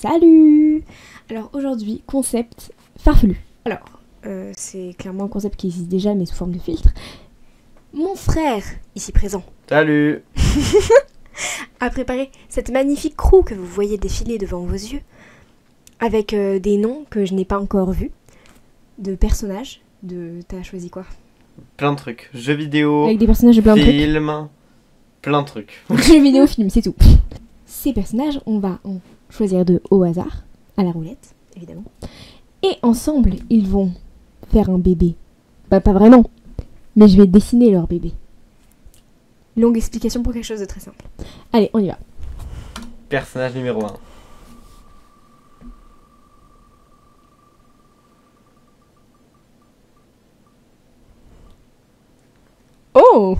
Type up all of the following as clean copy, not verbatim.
Salut! Alors aujourd'hui, concept farfelu. Alors, c'est clairement un concept qui existe déjà mais sous forme de filtre. Mon frère, ici présent, Salut! a préparé cette magnifique crew que vous voyez défiler devant vos yeux avec des noms que je n'ai pas encore vus, de personnages, T'as choisi quoi? Plein de trucs. Jeux vidéo, Avec des personnages de plein de trucs. films, plein de trucs. Jeux vidéo, film, c'est tout. Ces personnages, on va en choisir deux au hasard, à la roulette, évidemment. Et ensemble, ils vont faire un bébé. Bah, pas vraiment, mais je vais dessiner leur bébé. Longue explication pour quelque chose de très simple. Allez, on y va. Personnage numéro 1. Oh!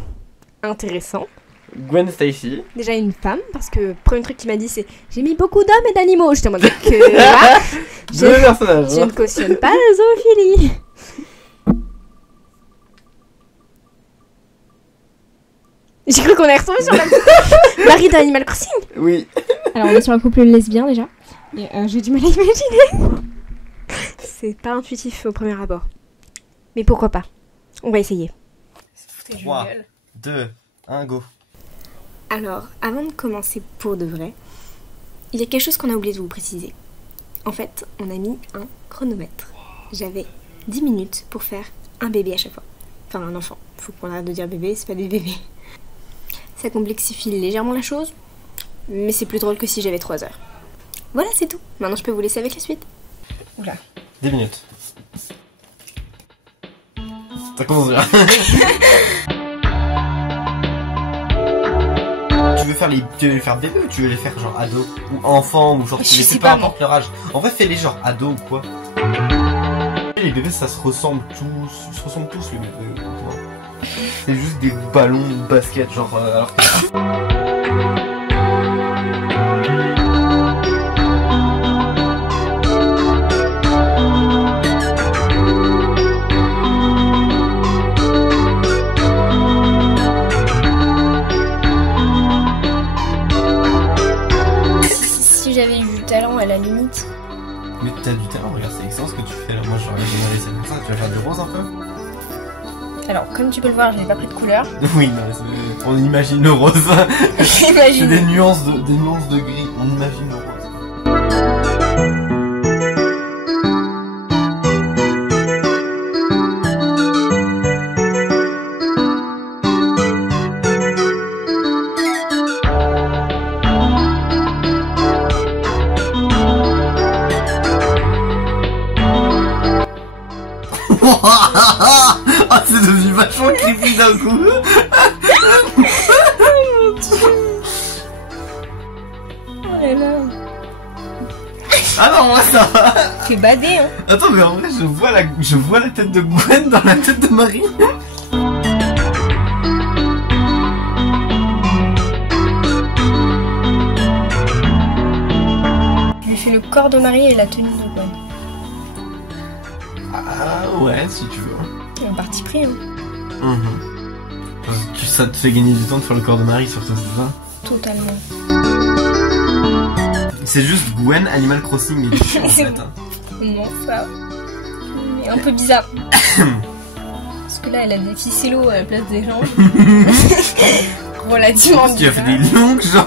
Intéressant. Gwen Stacy. Déjà une femme, parce que le premier truc qu'il m'a dit c'est « J'ai mis beaucoup d'hommes et d'animaux ». J'étais en mode que là, Deux personnages. je ne cautionne pas la zoophilie. J'ai cru qu'on est retombé sur la Marie d'Animal Crossing. Oui. Alors on est sur un couple lesbien déjà. Et j'ai du mal à imaginer. C'est pas intuitif au premier abord. Mais pourquoi pas? On va essayer. 3, 2, 1, go. Alors, avant de commencer pour de vrai, il y a quelque chose qu'on a oublié de vous préciser. En fait, on a mis un chronomètre. J'avais 10 minutes pour faire un bébé à chaque fois. Enfin, un enfant. Faut qu'on arrête de dire bébé, c'est pas des bébés. Ça complexifie légèrement la chose, mais c'est plus drôle que si j'avais 3 heures. Voilà, c'est tout. Maintenant, je peux vous laisser avec la suite. Oula. 10 minutes. Ça commence bien. Tu veux les faire bébé ou tu veux les faire genre ado ou enfant ou genre Je sais peu pas, importe leur âge. En vrai fais-les genre ado ou quoi. Les bébés ça se ressemble tous, les bébés. C'est juste des ballons de basket genre alors que... Si j'avais eu du talent à la limite. Mais t'as du talent, regarde c'est excellent ce que tu fais là. Moi j'aurais jamais laissé comme ça. Tu vas faire du rose un peu? Alors, comme tu peux le voir, je n'ai pas pris de couleur. Oui, non, on imagine le rose. C'est J'imagine. des nuances de gris. On imagine le rose. Ah, c'est devenu vachement creepy d'un coup. Oh là là. Ah non, moi ça va. Fais bader, hein. Attends, mais en vrai, je vois la tête de Gwen dans la tête de Marie. Je lui fais le corps de Marie et la tenue de Gwen. Ah ouais, si tu veux. C'est un parti pris, hein. Ça te fait gagner du temps de faire le corps de Marie, surtout, c'est ça? Totalement. C'est juste Gwen Animal Crossing édition en fait. Hein. Non, ça. Mais un peu bizarre. Parce que là, elle a des ficellos à la place des jambes. Relativement Parce que tu as fait des bizarre. longues jambes.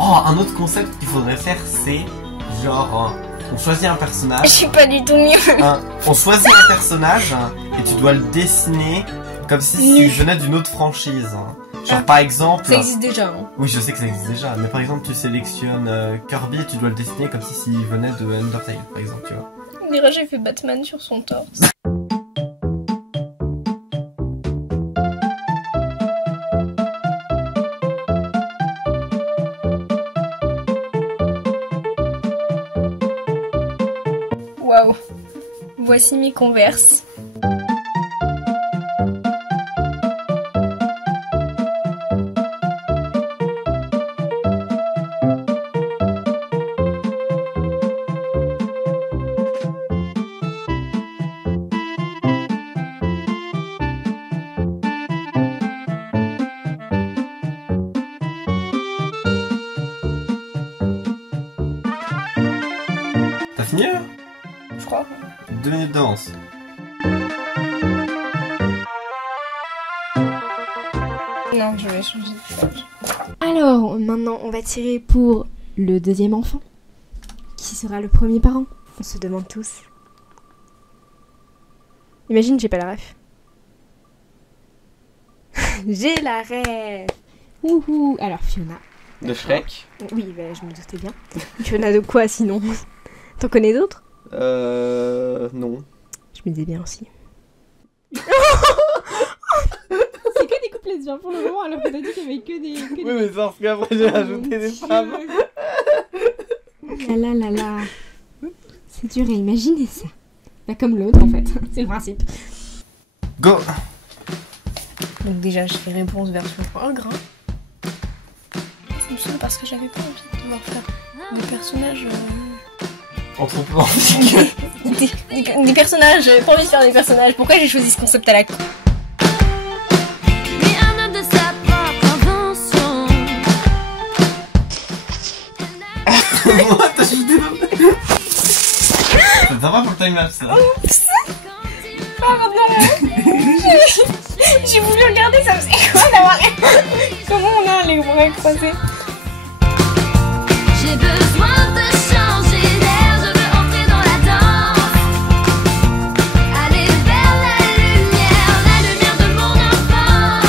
Oh, un autre concept qu'il faudrait faire, c'est genre, on choisit un Je personnage. suis pas du tout mieux. On choisit un personnage et tu dois le dessiner comme si tu venais d'une autre franchise. Genre par exemple... Ça existe déjà, hein. Oui, je sais que ça existe déjà, mais par exemple tu sélectionnes Kirby et tu dois le dessiner comme si s'il venait de Undertale, par exemple, tu vois. On dirait que j'ai fait Batman sur son torse. Waouh. Voici mes Converse. fini là? Je crois. 2 minutes d'avance. Non, je vais changer de page. Alors, maintenant, on va tirer pour le deuxième enfant. Qui sera le premier parent? On se demande tous. Imagine, j'ai pas la ref. J'ai la ref. Wouhou. Alors, Fiona. De Shrek? Oui, bah, je me doutais bien. Fiona de quoi sinon? T'en connais d'autres? Non. Je me disais bien aussi. C'est que des couples lesbiens pour le moment, alors que t'as dit qu'il y avait que des... Oui, mais c'est parce qu'après j'ai rajouté des femmes. Là là là là. C'est dur à imaginer ça. Bah comme l'autre en fait, c'est le principe. Go! Donc déjà, je fais réponse version ingrat. Ça me saoule parce que j'avais pas envie de devoir faire des personnages... Anthropomorphiques. des personnages, j'avais pas envie de faire des personnages. Pourquoi j'ai choisi ce concept à la con? Mais un homme de sa propre invention. Moi, t'as chuté dans le... Ça va pour le timelapse, ça. Ah maintenant j'ai voulu regarder, ça faisait quoi d'avoir... Comment on a les bras croisés? J'ai besoin de changer d'air, je veux entrer dans la danse. Aller vers la lumière de mon enfance.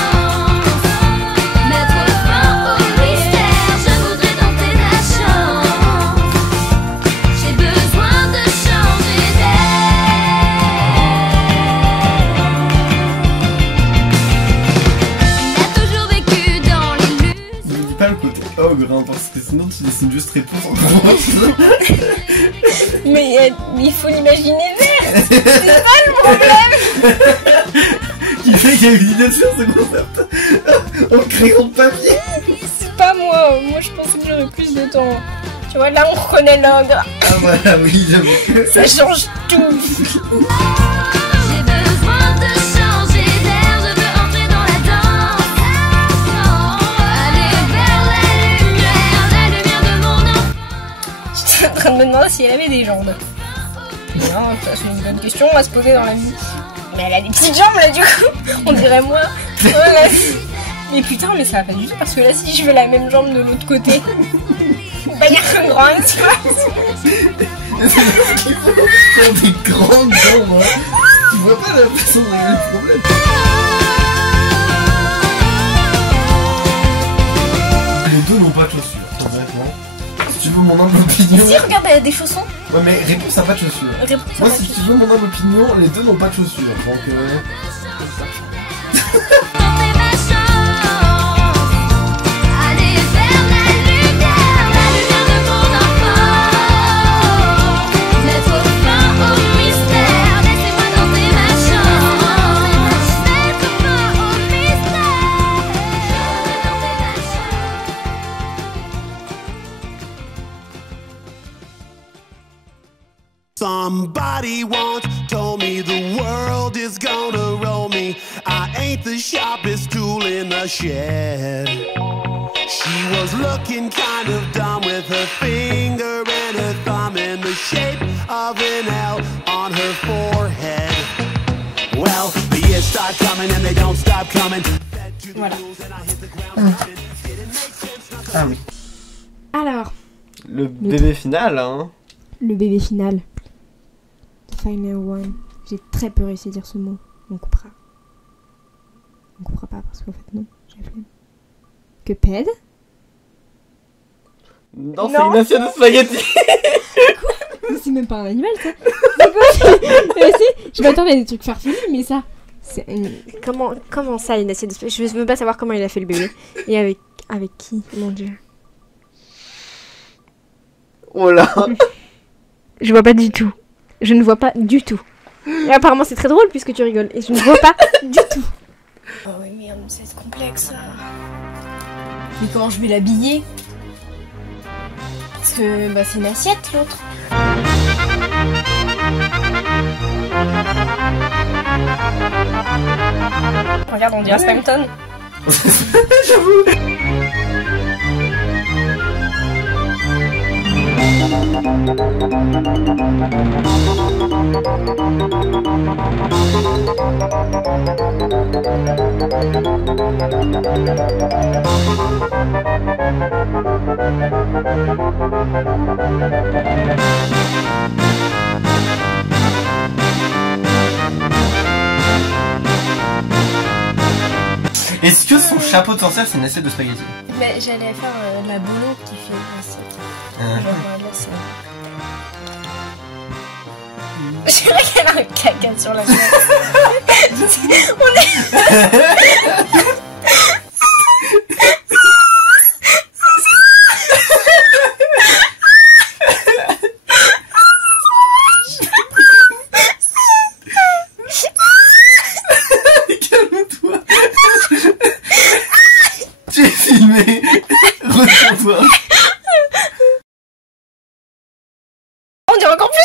Mettre fin au mystère, je voudrais tenter la chance. J'ai besoin de changer d'air. Il a toujours vécu dans l'illusion. Ne dis pas le côté ogre, hein, parce que sinon tu dessines juste réponse en gros. Mais il faut l'imaginer vert. C'est pas le problème. Qui fait qu'il y a une idée sur ce concept en crayon de papier. C'est pas moi. Moi je pensais que j'aurais plus de temps. Tu vois, là on reconnaît l'ogre. Ah voilà, oui, j'avoue. Ça change tout. J'ai besoin de changer d'air, je veux entrer dans la danse. Aller vers la lumière de mon enfant. J'étais en train de me demander si elle avait des jambes. Non, ça c'est une bonne question à se poser dans la vie. Mais elle a des petites jambes là du coup. On dirait moi. Voilà. Mais putain, mais ça va pas du tout parce que là si je veux la même jambe de l'autre côté, bah il y a un grand espace. Faire des grandes jambes, hein. Tu vois pas la façon de régler le problème. Les deux n'ont pas de chaussures, honnêtement. Si tu veux mon humble opinion... Si regarde, elle a des chaussons. Ouais mais réponse n'a pas de chaussures. Réponse, Moi ça si va. tu veux mon humble opinion, les deux n'ont pas de chaussures. Donc Tenter ma chance. Aller vers la lumière de mon enfant. Mettre fin au mystère, laissez-moi tenter ma chance. Mettre fin au mystère, je veux tenter ma chance. Somebody once told me the world is gonna roll me. I ain't the sharpest tool in the shed. She was looking kind of dumb with her finger and her thumb in the shape of an L on her forehead. Well, the years start coming and they don't stop coming. Voilà. ah oui. Alors, Le bébé final, hein. le bébé final. The final one. J'ai très peu réussi à dire ce mot. On coupera. On coupera pas parce qu'en fait non, j'ai flemme. Que pède? Non, c'est Non. une assiette de spaghettis. Mais c'est même pas un animal ça. C'est quoi? Je m'attendais à des trucs farfelus, mais ça. C'est une... comment ça une assiette de spaghettis? Je veux pas savoir comment il a fait le bébé. Et avec qui? Mon dieu. Oh là. Je vois pas du tout. Je ne vois pas du tout. Et apparemment c'est très drôle puisque tu rigoles. Et je ne vois pas du tout. Oh oui, merde, c'est complexe. Mais comment je vais l'habiller? Parce que bah, c'est une assiette l'autre. Regarde, on dirait Spampton. J'avoue. Est-ce que son chapeau de sorcière c'est une assiette de spaghetti? Mais j'allais faire la bolo qui fait l'assiette. Ah. Genre là c'est... Je dirais qu'elle a un caca sur la tête. Calme-toi. Tu es filmé. Retiens-toi. On dirait encore plus.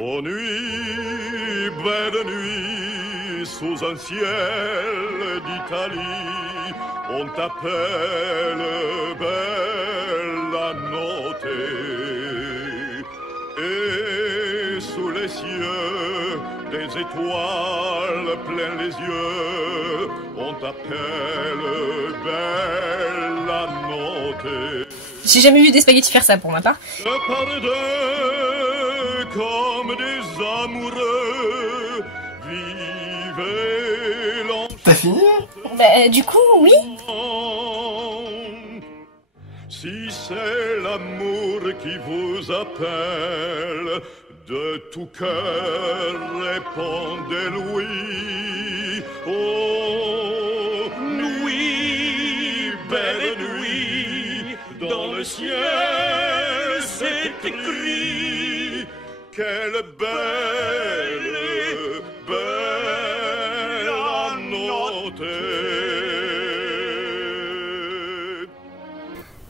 Oh nuit, belle nuit, sous un ciel d'Italie, on t'appelle bella notte. Et sous les cieux, des étoiles plein les yeux, on t'appelle bella notte. J'ai jamais vu des spaghettis faire ça pour ma part. Je parle d'eux comme des amoureux, vivez T'as fini? Bah du coup oui. l'enfant. Si c'est l'amour qui vous appelle, de tout cœur répondez-lui. Oh, nuit, belle nuit, dans le ciel c'est écrit. Quelle belle, belle notte.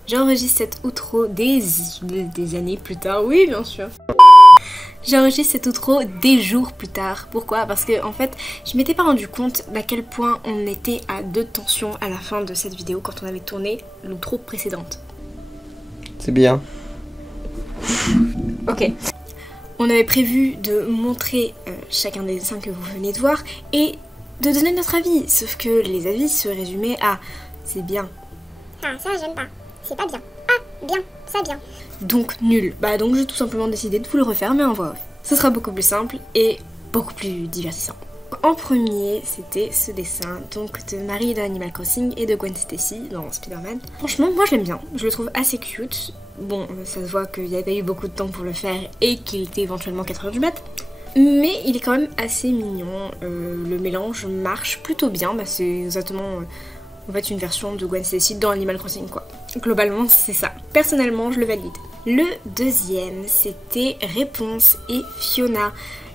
J'enregistre cette outro des années plus tard, oui bien sûr. J'enregistre cette outro des jours plus tard. Pourquoi? Parce que en fait, je m'étais pas rendu compte d'à quel point on était à deux tensions à la fin de cette vidéo quand on avait tourné l'outro précédente. C'est bien. Ok. On avait prévu de montrer chacun des dessins que vous venez de voir et de donner notre avis. Sauf que les avis se résumaient à c'est bien. Ah, ça j'aime pas. C'est pas bien. Ah, bien, ça bien. Donc nul. Bah donc j'ai tout simplement décidé de vous le refaire mais en voix off. Ce sera beaucoup plus simple et beaucoup plus divertissant. En premier, c'était ce dessin donc de Marie dans Animal Crossing et de Gwen Stacy dans Spider-Man. Franchement, moi je l'aime bien. Je le trouve assez cute. Bon, ça se voit qu'il n'y a pas eu beaucoup de temps pour le faire et qu'il était éventuellement 4h du mat'. Mais il est quand même assez mignon. Le mélange marche plutôt bien. Bah, c'est exactement en fait une version de Gwen Stacy dans Animal Crossing quoi. Globalement c'est ça. Personnellement je le valide. Le deuxième c'était Réponse et Fiona.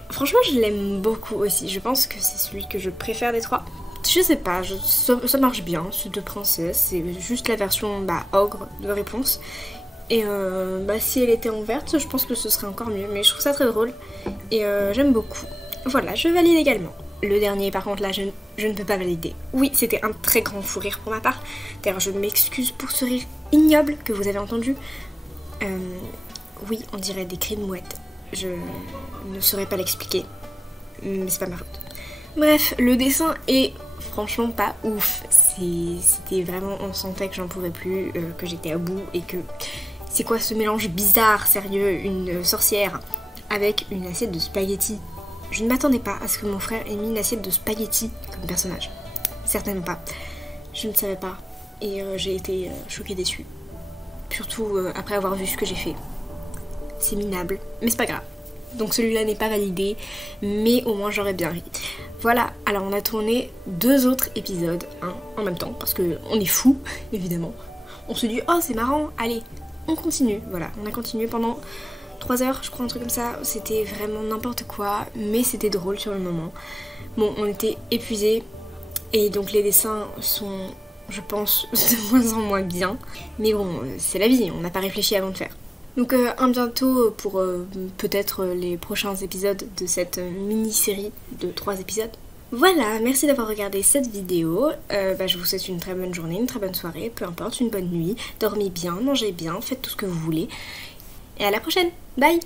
Franchement je l'aime beaucoup aussi. Je pense que c'est celui que je préfère des trois. Je sais pas, ça marche bien. C'est deux princesses. C'est juste la version ogre de Réponse. Et si elle était en verte je pense que ce serait encore mieux. Mais je trouve ça très drôle. Et j'aime beaucoup. Voilà, je valide également. Le dernier par contre là je ne peux pas valider. Oui c'était un très grand fou rire pour ma part. D'ailleurs je m'excuse pour ce rire ignoble que vous avez entendu. Oui on dirait des cris de mouette. Je ne saurais pas l'expliquer. Mais c'est pas ma faute. Bref le dessin est franchement pas ouf. C'était vraiment, on sentait que j'en pouvais plus, que j'étais à bout et que... C'est quoi ce mélange bizarre, sérieux, une sorcière avec une assiette de spaghettis. Je ne m'attendais pas à ce que mon frère ait mis une assiette de spaghettis comme personnage. Certainement pas. Je ne savais pas. Et j'ai été choquée, déçue. Surtout après avoir vu ce que j'ai fait. C'est minable, mais c'est pas grave. Donc celui-là n'est pas validé, mais au moins j'aurais bien ri. Voilà, alors on a tourné 2 autres épisodes en même temps, parce qu'on est fous, évidemment. On se dit, oh c'est marrant, allez, on continue. Voilà, on a continué pendant 3 heures, je crois, un truc comme ça. C'était vraiment n'importe quoi, mais c'était drôle sur le moment. Bon, on était épuisés, et donc les dessins sont, je pense, de moins en moins bien. Mais bon, c'est la vie, on n'a pas réfléchi avant de faire. Donc à bientôt pour peut-être les prochains épisodes de cette mini-série de 3 épisodes. Voilà, merci d'avoir regardé cette vidéo. Je vous souhaite une très bonne journée, une très bonne soirée, peu importe, une bonne nuit. Dormez bien, mangez bien, faites tout ce que vous voulez. Et à la prochaine. Bye!